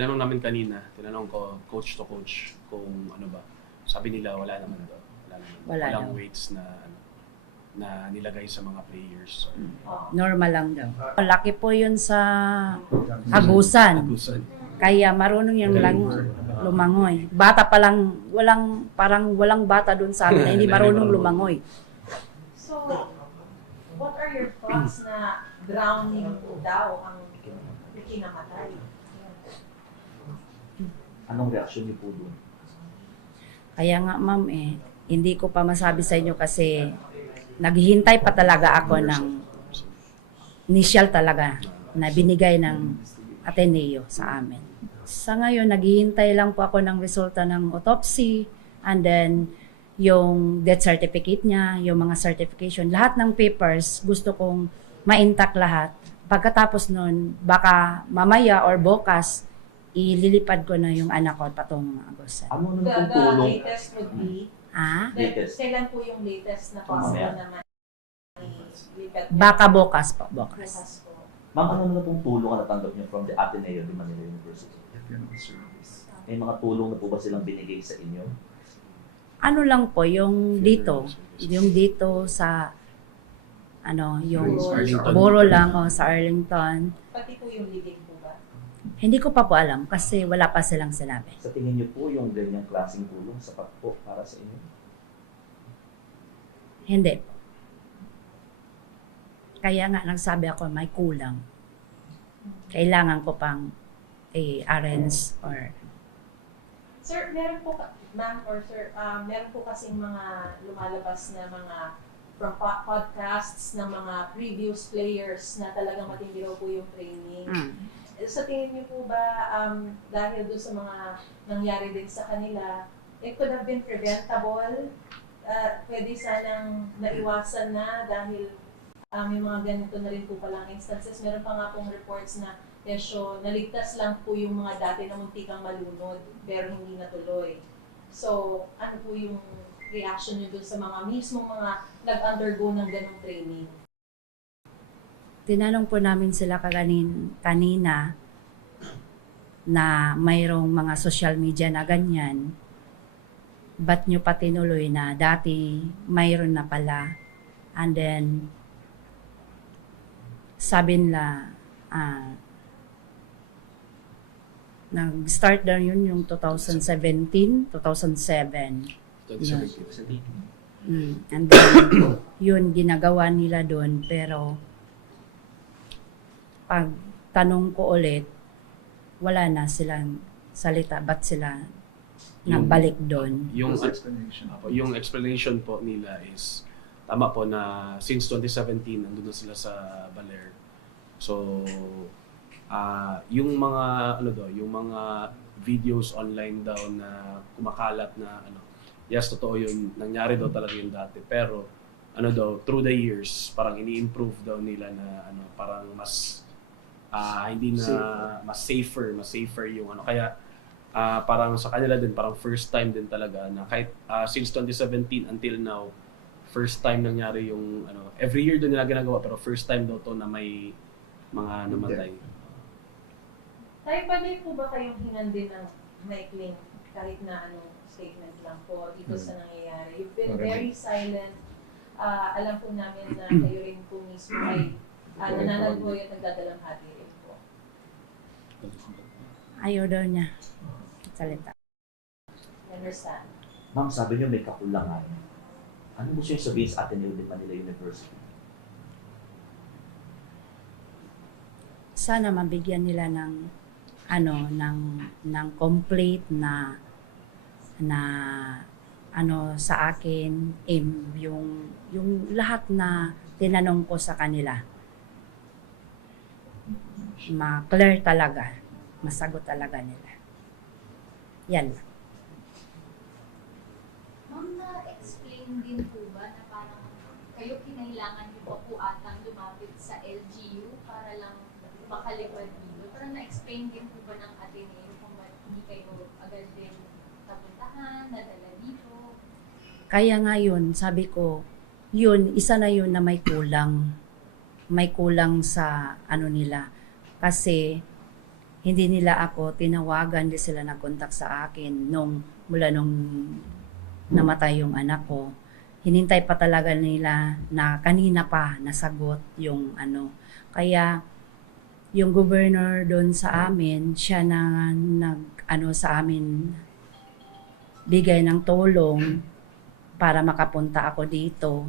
tinanong namin kanina, tinanong ko coach to coach kung ano ba. Sabi nila wala naman daw. Walang weights na na nilagay sa mga players. So, Normal lang daw. Laki po yun sa Agusan. Agusan. Kaya marunong yung lang lumangoy. Bata pa lang, parang walang bata doon sa amin na hindi marunong lumangoy. So, what are your thoughts na drowning daw ang ikinamatay? Anong reaksyon niyo po doon? Kaya nga ma'am hindi ko pa masabi sa inyo kasi naghihintay pa talaga ako ng initial talaga na binigay ng Ateneo sa amin. Sa ngayon, naghihintay lang po ako ng resulta ng autopsy and then yung death certificate niya, yung mga certification, lahat ng papers gusto kong ma-intact lahat. Pagkatapos nun, baka mamaya or bukas, ililipad ko na yung anak ko patong Agusan. Ano nang The tulong? latest would be, Latest. kailan po yung latest na possible naman ilipat niyo? Baka bukas po, bukas. Bukas po. Ma'am, ano na pong tulong ang natanggap niyo from the Ateneo de Manila University? May mga tulong na po ba silang binigay sa inyo? Ano lang po, yung dito sa yung Arlington. buro lang sa Arlington. Pati po yung living po ba? Hindi ko pa po alam kasi wala pa silang sinabi. Sa tingin niyo po yung ganyang klaseng tulong sapat po para sa inyo? Hindi. Kaya nga nagsabi ako may kulang. Kailangan ko pang arrange or Sir, meron po, ma'am or sir, meron po kasing mga lumalabas na mga from podcasts ng mga previous players na talagang matindi raw po yung training. Sa tingin niyo po ba, dahil doon sa mga nangyari din sa kanila, it could have been preventable? Pwede sanang naiwasan na dahil may mga ganito na rin po palang instances. Meron pa nga pong reports na naligtas lang po yung mga dati na muntikang malunod pero hindi natuloy. So, ano po yung reaction niyo doon sa mga mismong mga nag-undergo ng ganong training? tinanong po namin sila kanina na mayroong mga social media na ganyan. Ba't nyo pa tinuloy na dati mayroon na pala? And then, sabi nila, nag-start na yun yung 2017, 2007. 2017. And then, yun ginagawa nila doon. Pero, pag tanong ko ulit, wala na silang salita. Ba't sila nabalik doon? Yung explanation po nila is, tama po na since 2017, nandun na sila sa Baler. So, yung mga yung mga videos online daw na kumakalat na yes, totoo yun, nangyari daw talaga yun dati, pero through the years parang ini-improve daw nila na parang mas hindi na mas safer yung kaya parang sa kanila din parang first time din talaga na kahit since 2017 until now first time nangyari yung every year doon nila ginagawa pero first time daw to na may mga namatay. Tayo pa din po ba kayong hinandin ng maikling kahit na statement lang po dito sa nangyayari? You've been very silent. Alam po namin na kayo rin po mismo ay nananagboy at nagdadalamhati rin po. Ayaw daw niya salita. I understand. Ma'am, sabi niyo may kakulangan. Ano gusto niyo sabihin sa Ateneo de Manila University? Sana mabigyan nila ng ng complete na sa akin yung lahat na tinanong ko sa kanila ma-clear talaga, masagot talaga nila. Yan. Ma'am, na-explain din po ba na parang kayo kinailangan niyo pa po atang lumapit sa LGU para lang makalipad dito? Parang na-explain din po ba ng Ateneo kung ba't hindi kayo agad din napuntahan, nadala dito? Kaya nga yun, sabi ko, yun, isa na yun na may kulang. May kulang sa nila. Kasi hindi nila ako tinawagan, hindi sila nag-contact sa akin mula nung namatay yung anak ko. Hinintay pa talaga nila na kanina pa nasagot yung ano. Kaya yung governor doon sa amin, siya na sa amin bigay ng tulong para makapunta ako dito.